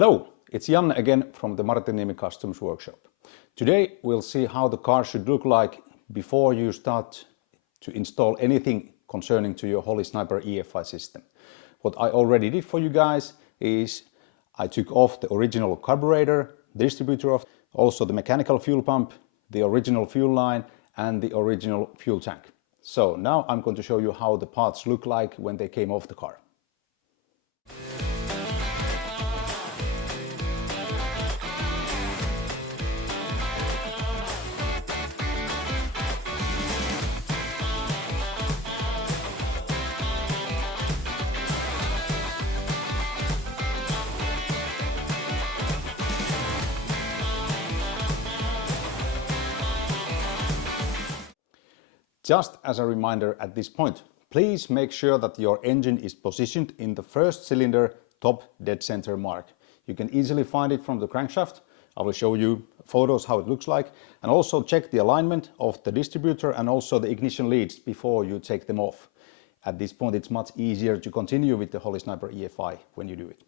Hello, it's Jan again from the Martinniemi Customs workshop. Today we'll see how the car should look like before you start to install anything concerning to your Holley Sniper EFI system. What I already did for you guys is I took off the original carburetor, distributor of, also the mechanical fuel pump, the original fuel line and the original fuel tank. So now I'm going to show you how the parts look like when they came off the car. Just as a reminder at this point, please make sure that your engine is positioned in the first cylinder top dead center mark. You can easily find it from the crankshaft. I will show you photos how it looks like, and also check the alignment of the distributor and also the ignition leads before you take them off. At this point it's much easier to continue with the Holley Sniper EFI when you do it.